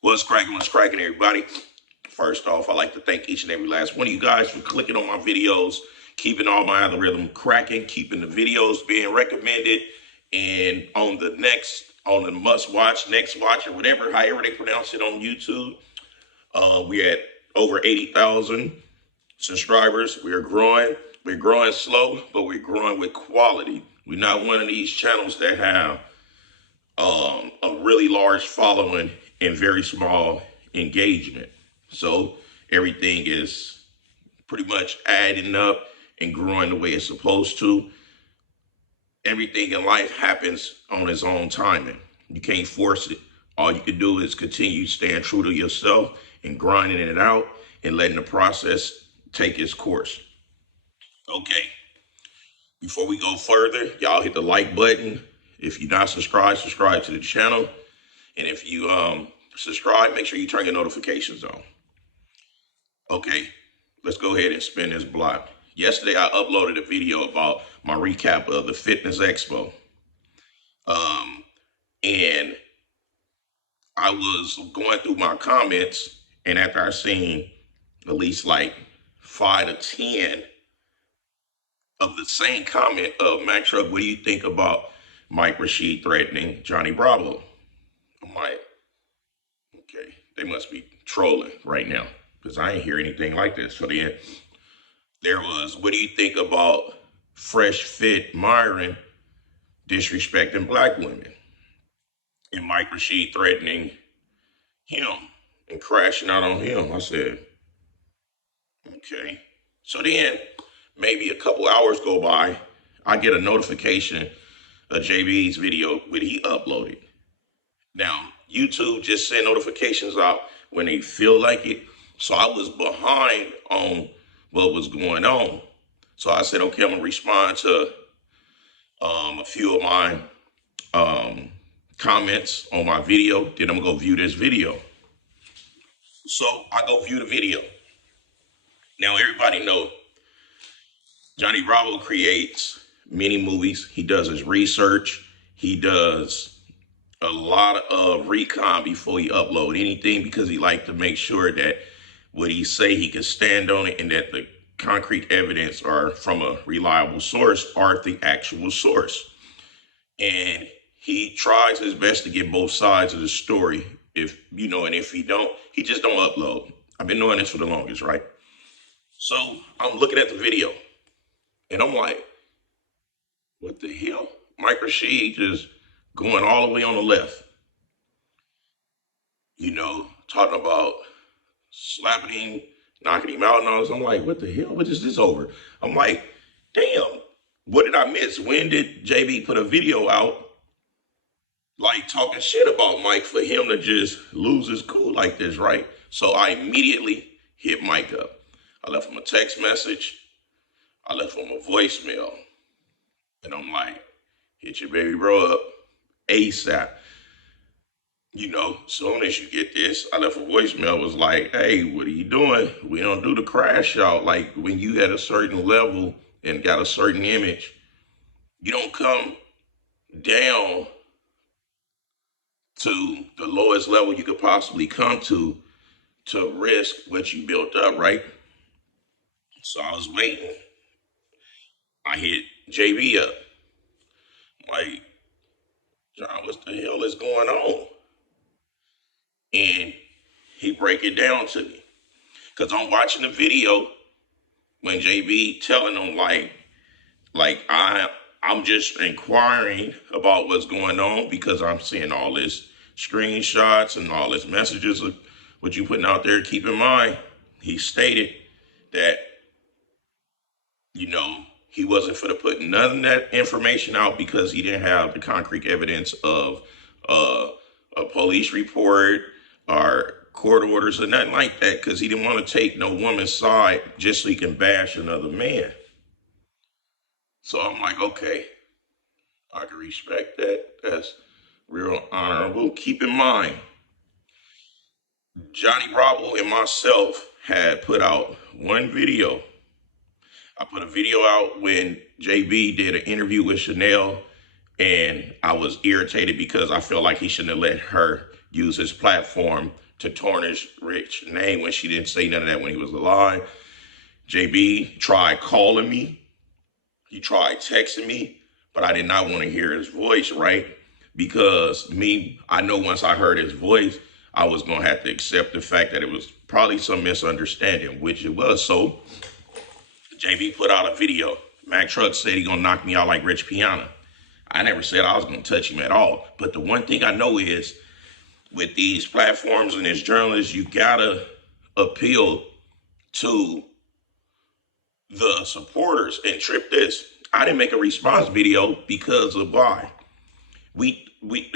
What's cracking, everybody? First off, I'd like to thank each and every last one of you guys for clicking on my videos, keeping all my algorithm cracking, keeping the videos being recommended, and on the must watch, next watch, or whatever, however they pronounce it on YouTube. We're at over 80,000 subscribers. We're growing. We're growing slow, but we're growing with quality. We're not one of these channels that have a really large following and very small engagement. So everything is pretty much adding up and growing the way it's supposed to. Everything in life happens on its own timing. You can't force it. All you can do is continue staying true to yourself and grinding it out and letting the process take its course. Okay. Before we go further, y'all hit the like button. If you're not subscribed, subscribe to the channel. And if you subscribe, make sure you turn your notifications on. Okay, let's go ahead and spin this block. Yesterday, I uploaded a video about my recap of the Fitness Expo. And I was going through my comments, and after I seen at least like 5 to 10 of the same comment of Mac Truck, what do you think about Mike Rashid threatening Johnny Bravo? I'm like, okay, they must be trolling right now because I ain't hear anything like this. So then there was, what do you think about Fresh Fit Myron disrespecting black women? And Mike Rashid threatening him and crashing out on him. I said, okay. So then maybe a couple hours go by, I get a notification of JB's video when he uploaded. Now, YouTube just send notifications out when they feel like it. So I was behind on what was going on. So I said, okay, I'm gonna respond to a few of my comments on my video. Then I'm gonna go view this video. So I go view the video. Now everybody know Johnny Bravo creates many movies. He does his research. He does a lot of recon before he upload anything because he like to make sure that what he say he can stand on it and that the concrete evidence are from a reliable source or the actual source. And he tries his best to get both sides of the story. If you know, and if he don't, he just don't upload. I've been doing this for the longest, right? So I'm looking at the video and I'm like, what the hell? Mike Rashid just going all the way on the left. You know, talking about slapping him, knocking him out and all this. I'm like, what the hell? What is this over? I'm like, damn, what did I miss? When did JB put a video out like talking shit about Mike for him to just lose his cool like this, right? So I immediately hit Mike up. I left him a text message. I left him a voicemail. And I'm like, hit your baby bro up ASAP. You know, soon as you get this, I left a voicemail, was like, hey, what are you doing? We don't do the crash out. Like when you at a certain level and got a certain image, you don't come down to the lowest level you could possibly come to risk what you built up, right? So I was waiting. I hit JB up. Like, John, what the hell is going on? And he break it down to me. Because I'm watching the video when JB telling him like I'm just inquiring about what's going on because I'm seeing all this screenshots and all this messages of what you putting out there. Keep in mind, he stated that, you know, he wasn't for to put none of that information out because he didn't have the concrete evidence of a police report or court orders or nothing like that because he didn't want to take no woman's side just so he can bash another man. So I'm like, okay, I can respect that. That's real honorable. Keep in mind, Johnny Bravo and myself had put out one video. I put a video out when JB did an interview with Chanel, and I was irritated because I felt like he shouldn't have let her use his platform to tarnish Rich name when she didn't say none of that when he was alive. JB tried calling me. He tried texting me, but I did not want to hear his voice, right? Because I know once I heard his voice, I was going to have to accept the fact that it was probably some misunderstanding, which it was. So JB put out a video. Mac Truck said he going to knock me out like Rich Piana. I never said I was going to touch him at all. But the one thing I know is with these platforms and as journalists, you got to appeal to the supporters. And trip this, I didn't make a response video because of why. We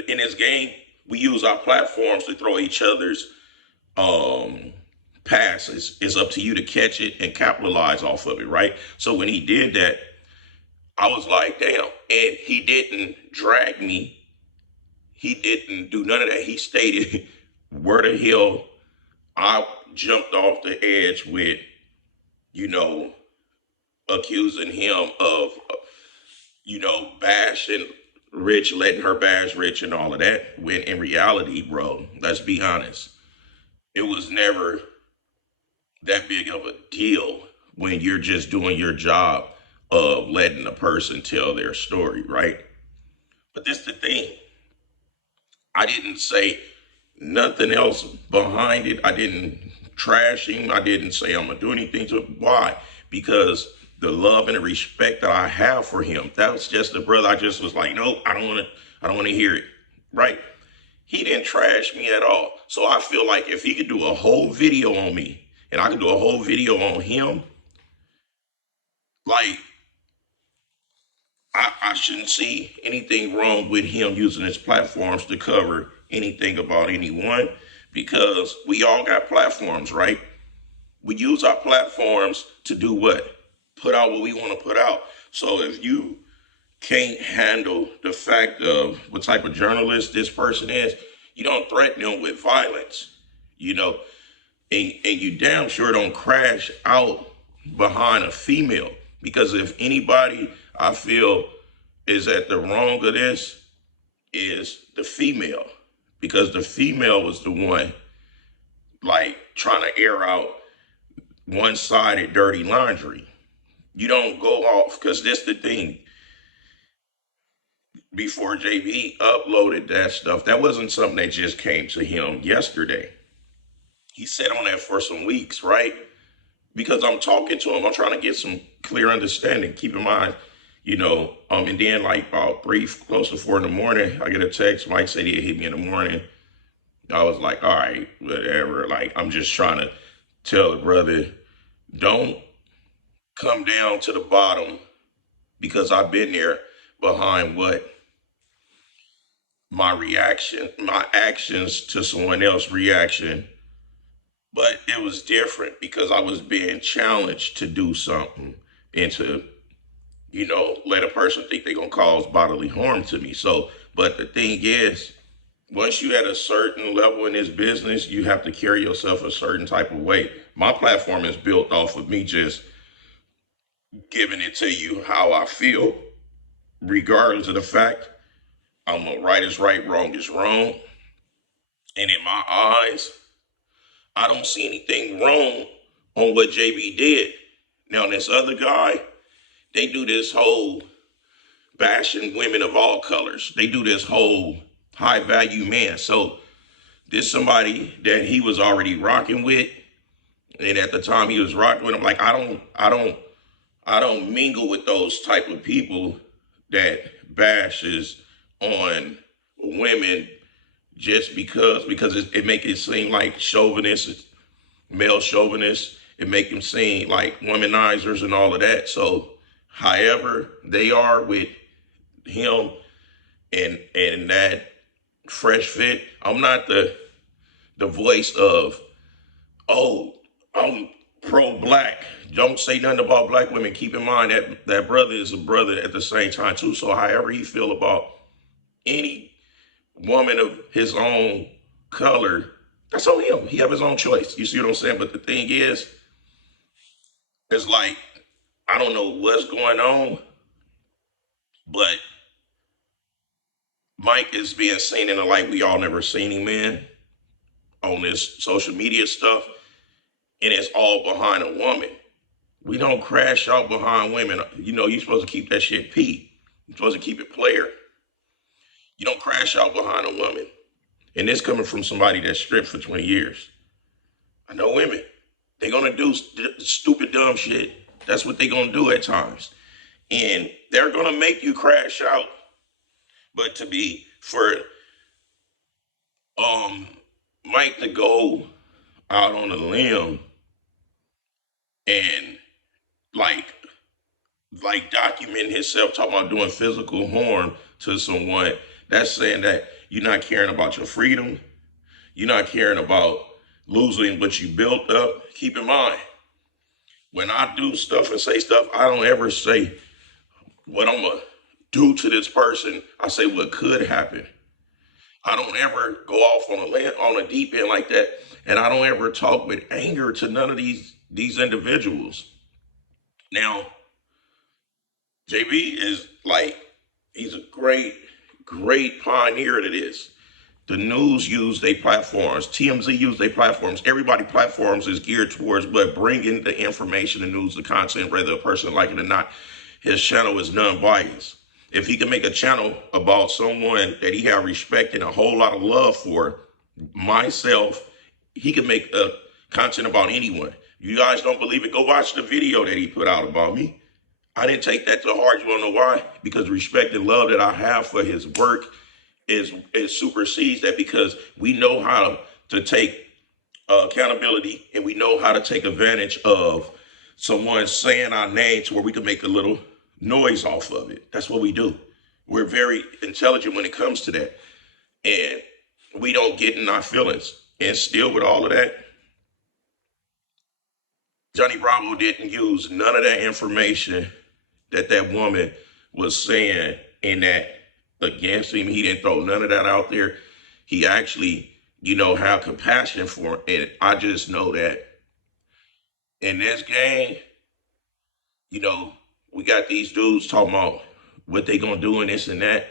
in this game, we use our platforms to throw each other's passes. It's up to you to catch it and capitalize off of it, right? So when he did that, I was like, damn. And he didn't drag me. He didn't do none of that. He stated where the hell I jumped off the edge with, accusing him of, bashing Rich, letting her bash Rich and all of that. When in reality, bro, let's be honest, it was never that big of a deal when you're just doing your job of letting a person tell their story, right? But this is the thing. I didn't say nothing else behind it. I didn't trash him. I didn't say I'm going to do anything to him. Why? Because the love and the respect that I have for him, that was just the brother. I just was like, nope, I don't want to hear it, right? He didn't trash me at all. So I feel like if he could do a whole video on me and I could do a whole video on him, like, I shouldn't see anything wrong with him using his platforms to cover anything about anyone, because we all got platforms, right? We use our platforms to do what? Put out what we want to put out. So if you can't handle the fact of what type of journalist this person is, you don't threaten them with violence, and you damn sure don't crash out behind a female. Because if anybody I feel is at the wrong of this, is the female. Because the female was the one like trying to air out one-sided dirty laundry. You don't go off, because this the thing. Before JB uploaded that stuff, that wasn't something that just came to him yesterday. He sat on that for some weeks, right? Because I'm talking to him, I'm trying to get some clear understanding. Keep in mind, and then like about 3, close to 4 in the morning, I get a text. Mike said he'd hit me in the morning. I was like, all right, whatever. Like, I'm just trying to tell the brother, don't come down to the bottom, because I've been there behind what my actions to someone else's reaction. But it was different because I was being challenged to do something and to, let a person think they're going to cause bodily harm to me. So, but the thing is, once you at a certain level in this business, you have to carry yourself a certain type of way. My platform is built off of me just giving it to you how I feel, regardless of the fact right is right, wrong is wrong. And in my eyes, I don't see anything wrong on what JB did. Now, this other guy, they do this whole bashing women of all colors. They do this whole high value man. So this somebody that he was already rocking with. And at the time he was rocking with him, like, I don't mingle with those type of people that bashes on women just because it make it seem like chauvinist, male chauvinist. It make them seem like womanizers and all of that. So however they are with him and that fresh fit, I'm not the voice of, oh, I'm pro-black. Don't say nothing about black women. Keep in mind that brother is a brother at the same time too. So however he feel about any woman of his own color, that's on him. He have his own choice. You see what I'm saying? But the thing is, it's like, I don't know what's going on, but Mike is being seen in a light we all never seen him in on this social media stuff, and it's all behind a woman. We don't crash out behind women. You know, you're supposed to keep that shit P. You're supposed to keep it player. You don't crash out behind a woman. And this coming from somebody that's stripped for 20 years. I know women. They're going to do stupid, dumb shit. That's what they're going to do at times. And they're going to make you crash out. But for Mike to go out on a limb and like document himself talking about doing physical harm to someone, that's saying that you're not caring about your freedom. You're not caring about losing what you built up. Keep in mind, when I do stuff and say stuff, I don't ever say what I'm going to do to this person. I say what could happen. I don't ever go off on a deep end like that. And I don't ever talk with anger to none of these individuals. Now, JB is he's a great, great pioneer to this. The news use their platforms. TMZ use their platforms. Everybody platforms is geared towards but bringing the information, the news, the content, whether a person like it or not. His channel is non-biased. If he can make a channel about someone that he have respect and a whole lot of love for, myself, he can make a content about anyone. You guys don't believe it? Go watch the video that he put out about me. I didn't take that to heart. You wanna know why? Because respect and love that I have for his work is supersedes that, because we know how to take accountability, and we know how to take advantage of someone saying our name to where we can make a little noise off of it. That's what we do. We're very intelligent when it comes to that. And we don't get in our feelings. And still with all of that, Jonny Bravo didn't use none of that information that woman was saying in that against him. He didn't throw none of that out there. He actually, have compassion for him. And I just know that in this game, we got these dudes talking about what they gonna do and this and that.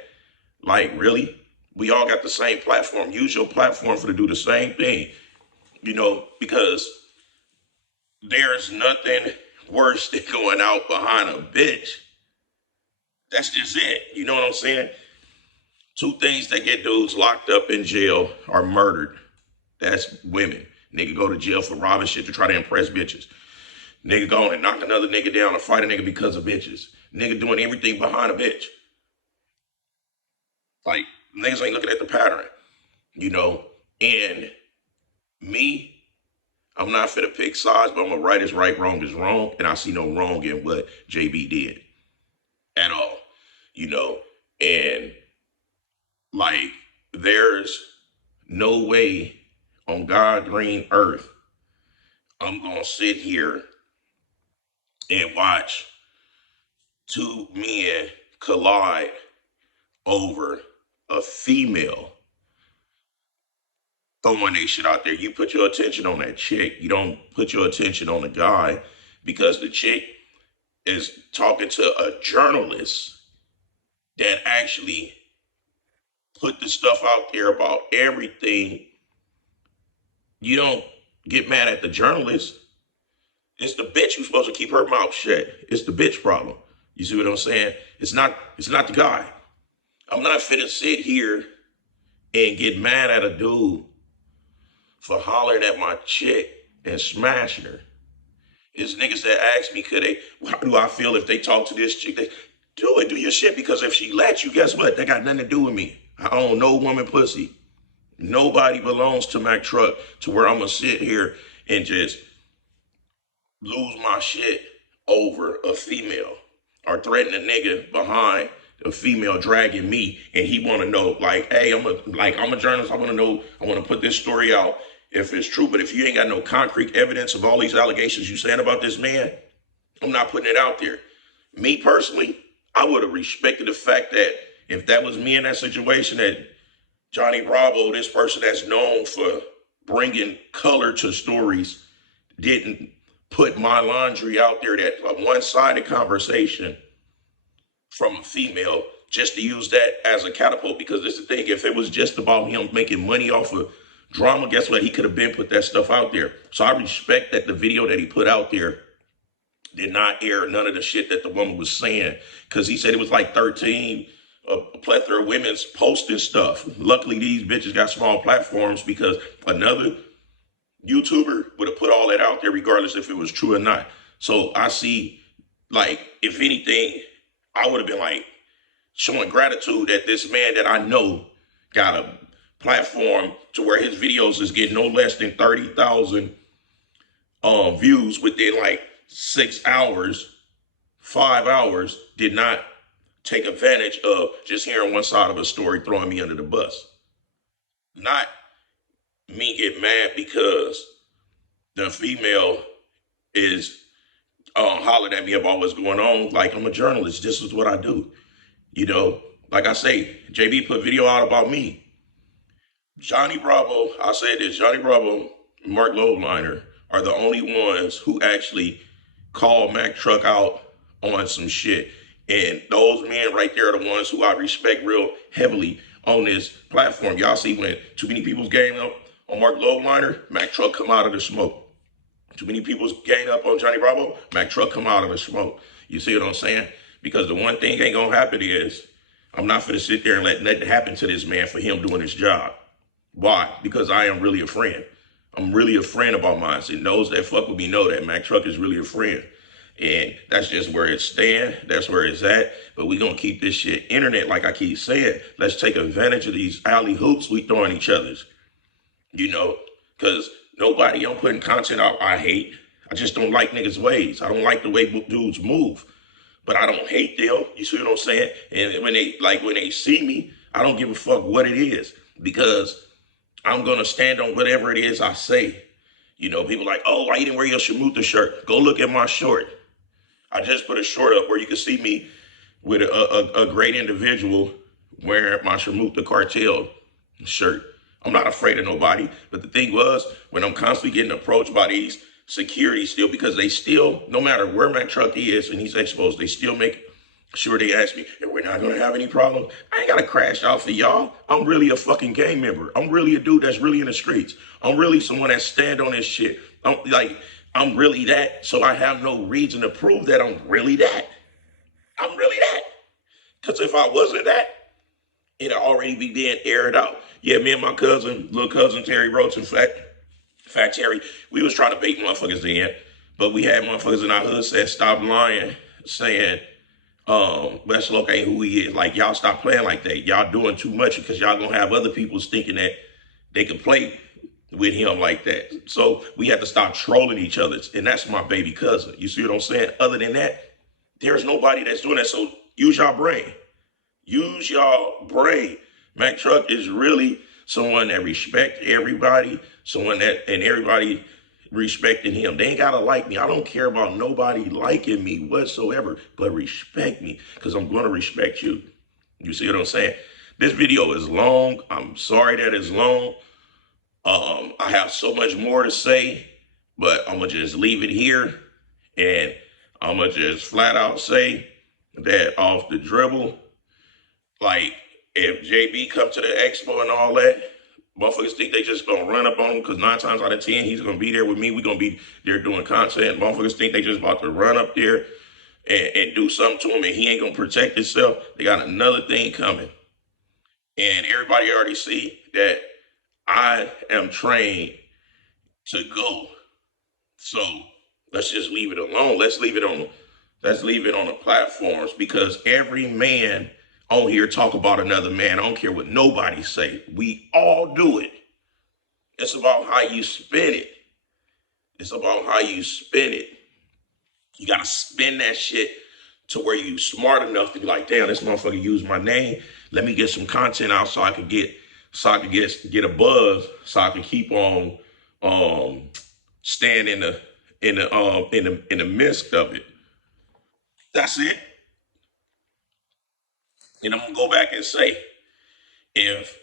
Like, really? We all got the same platform. Use your platform to do the same thing. Because there's nothing worse than going out behind a bitch. That's just it. You know what I'm saying? Two things that get dudes locked up in jail are murdered. That's women. Nigga go to jail for robbing shit to try to impress bitches. Nigga going and knock another nigga down or fight a nigga because of bitches. Nigga doing everything behind a bitch. Like, niggas ain't looking at the pattern, And me, I'm not finna pick sides, but I'm gonna right is right, wrong is wrong. And I see no wrong in what JB did at all, And there's no way on God's green earth I'm gonna sit here and watch two men collide over a female throwing that shit out there. You put your attention on that chick. You don't put your attention on the guy, because the chick is talking to a journalist that actually put the stuff out there about everything. You don't get mad at the journalist. It's the bitch who's supposed to keep her mouth shut. It's the bitch problem. You see what I'm saying? It's not the guy. I'm not finna sit here and get mad at a dude for hollering at my chick and smashing her. It's niggas that ask me, how do I feel if they talk to this chick? They do it, do your shit, because if she lets you, guess what? That got nothing to do with me. I own no woman pussy. Nobody belongs to Mac Truck to where I'm gonna sit here and just lose my shit over a female or threaten a nigga behind a female dragging me, and he want to know, hey, I'm a journalist. I want to know. I want to put this story out if it's true. But if you ain't got no concrete evidence of all these allegations you saying about this man, I'm not putting it out there. Me personally, I would have respected the fact that if that was me in that situation, that Jonny Bravo, this person that's known for bringing color to stories, didn't put my laundry out there, that a one-sided conversation from a female just to use that as a catapult. Because this is the thing, if it was just about him making money off of drama, guess what? He could have been put that stuff out there. So I respect that the video that he put out there did not air none of the shit that the woman was saying. Because he said it was like 13, a plethora of women's posting stuff. Luckily, these bitches got small platforms, because another YouTuber would have put all that out there regardless if it was true or not. So I see, like, if anything, I would have been like showing gratitude that this man that I know got a platform to where his videos is getting no less than 30,000 views within like 6 hours, 5 hours, did not take advantage of just hearing one side of a story throwing me under the bus. Not me get mad because the female is hollering at me about what's going on. Like, I'm a journalist. This is what I do. You know, like I say, JB put video out about me. Johnny Bravo, I said this, Johnny Bravo, Mark Lowliner are the only ones who actually called Mack Truck out on some shit. And those men right there are the ones who I respect real heavily on this platform. Y'all see, when too many people's gang up on Mark Lowliner, Mack Truck come out of the smoke. Too many people's gang up on Johnny Bravo, Mack Truck come out of the smoke. You see what I'm saying? Because the one thing ain't gonna happen is, I'm not gonna sit there and let nothing happen to this man for him doing his job. Why? Because I am really a friend. I'm really a friend about mine. And those that fuck with me know that Mack Truck is really a friend. And that's just where it's staying. That's where it's at. But we gonna keep this shit internet, like I keep saying. Let's take advantage of these alley hoops we throwing each other's. You know, because nobody I'm putting content out I hate. I just don't like niggas' ways. I don't like the way dudes move. But I don't hate them. You see what I'm saying? And when they see me, I don't give a fuck what it is, because I'm gonna stand on whatever it is I say. You know, people like, oh, why you didn't wear your Shamuta shirt? Go look at my short. I just put a short up where you can see me with a great individual wearing my Shamuta Cartel shirt. I'm not afraid of nobody. But the thing was, when I'm constantly getting approached by these security still, because they still, no matter where Mack Truck is and he's exposed, they still make sure they ask me, and we're not gonna have any problem. I ain't gotta crash out for y'all. I'm really a fucking gang member. I'm really a dude that's really in the streets. I'm really someone that stand on this shit. I'm really that, so I have no reason to prove that I'm really that. I'm really that. Because if I wasn't that, it'd already be being aired out. Yeah, me and my cousin, little cousin Terry Roach, in fact, Terry, we was trying to bait motherfuckers in, but we had motherfuckers in our hood said, stop lying, saying, let's look at who he is. Like, y'all stop playing like that. Y'all doing too much, because y'all gonna have other people thinking that they can play with him like that. So we had to stop trolling each other. And that's my baby cousin. You see what I'm saying? Other than that, there's nobody that's doing that. So use y'all brain. Use y'all brain. Mack Truck is really someone that respect everybody, someone that, and everybody respecting him. They ain't gotta like me. I don't care about nobody liking me whatsoever, but respect me, because I'm gonna respect you. You see what I'm saying? This video is long. I'm sorry that it's long. I have so much more to say, but I'm gonna just leave it here, and I'm gonna just flat out say that off the dribble, like, if JB come to the expo and all that, motherfuckers think they just gonna run up on him, because 9 times out of 10, he's gonna be there with me. We gonna be there doing content. Motherfuckers think they just about to run up there and do something to him, and he ain't gonna protect himself. They got another thing coming. And everybody already see that I am trained to go. So let's just leave it alone. Let's leave it on the platforms, because every man on here talk about another man. I don't care what nobody say. We all do it. It's about how you spin it. It's about how you spin it. You gotta spin that shit to where you smart enough to be like, damn, this motherfucker used my name. Let me get some content out so I could get a buzz, so I can keep on staying in the midst of it. That's it. And I'm gonna go back and say, if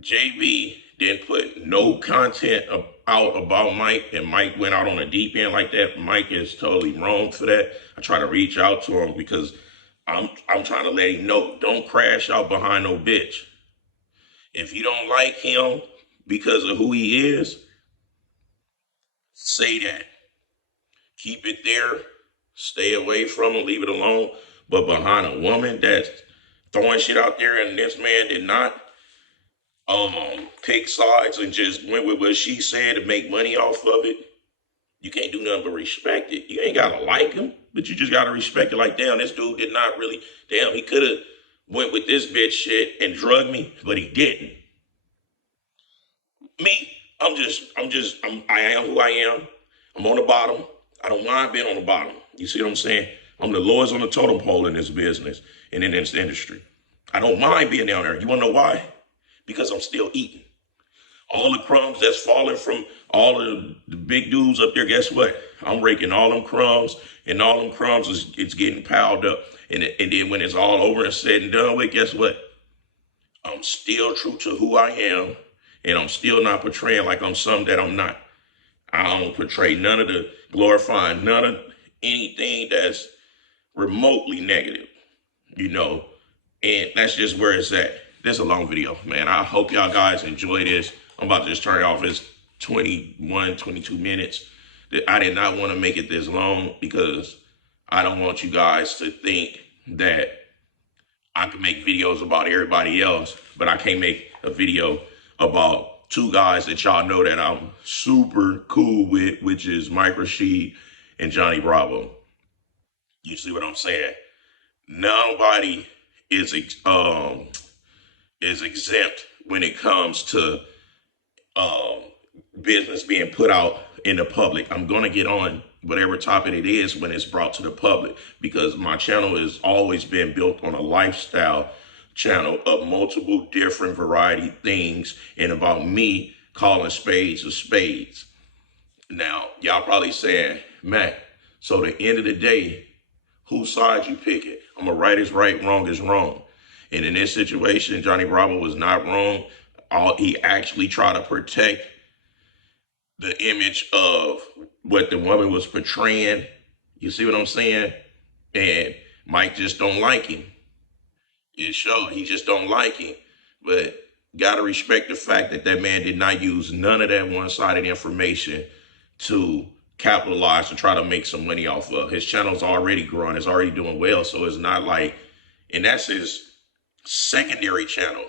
JB didn't put no content out about Mike, and Mike went out on a deep end like that, Mike is totally wrong for that. I try to reach out to him, because I'm trying to let him know, don't crash out behind no bitch. If you don't like him because of who he is, say that. Keep it there. Stay away from him. Leave it alone. But behind a woman that's throwing shit out there, and this man did not take sides and just went with what she said to make money off of it, you can't do nothing but respect it. You ain't gotta like him, but you just gotta respect it. Like, damn, this dude did not really. Damn, he could have went with this bitch shit and drugged me, but he didn't. Me, I am who I am. I'm on the bottom. I don't mind being on the bottom. You see what I'm saying? I'm the lowest on the totem pole in this business and in this industry. I don't mind being down there. You wanna know why? Because I'm still eating. All the crumbs that's falling from all of the big dudes up there, guess what? I'm raking all them crumbs, and all them crumbs it's getting piled up. And then when it's all over and said and done with, guess what? I'm still true to who I am, and I'm still not portraying like I'm something that I'm not. I don't portray none of the glorifying, none of anything that's remotely negative, you know, and that's just where it's at. This is a long video, man. I hope y'all guys enjoy this. I'm about to just turn it off. It's 21, 22 minutes. I did not want to make it this long because I don't want you guys to think that I can make videos about everybody else, but I can't make a video about two guys that y'all know that I'm super cool with, which is Mike Rashid and Johnny Bravo. You see what I'm saying? Nobody is exempt when it comes to um, business being put out in the public. I'm going to get on whatever topic it is when it's brought to the public, because my channel has always been built on a lifestyle channel of multiple different variety things and about me calling spades of spades. Now, y'all probably saying, Matt, so at the end of the day, whose side you picking? I'm going to right is right, wrong is wrong. And in this situation, Johnny Bravo was not wrong. He actually tried to protect the image of what the woman was portraying. You see what I'm saying? And Mike just don't like him. It showed he just don't like him. But gotta respect the fact that that man did not use none of that one-sided information to capitalize to try to make some money off of. His channel's already growing. It's already doing well. So it's not like, and that's his secondary channel.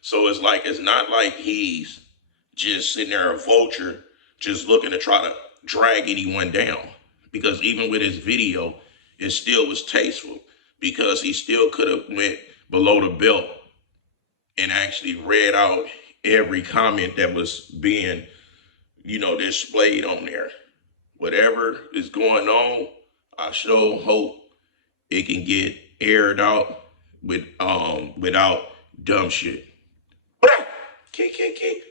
So it's not like he's just sitting there a vulture, just looking to try to drag anyone down. Because even with his video, it still was tasteful, because he still could have went below the belt and actually read out every comment that was being, displayed on there. Whatever is going on, I sure hope it can get aired out without dumb shit. Kick.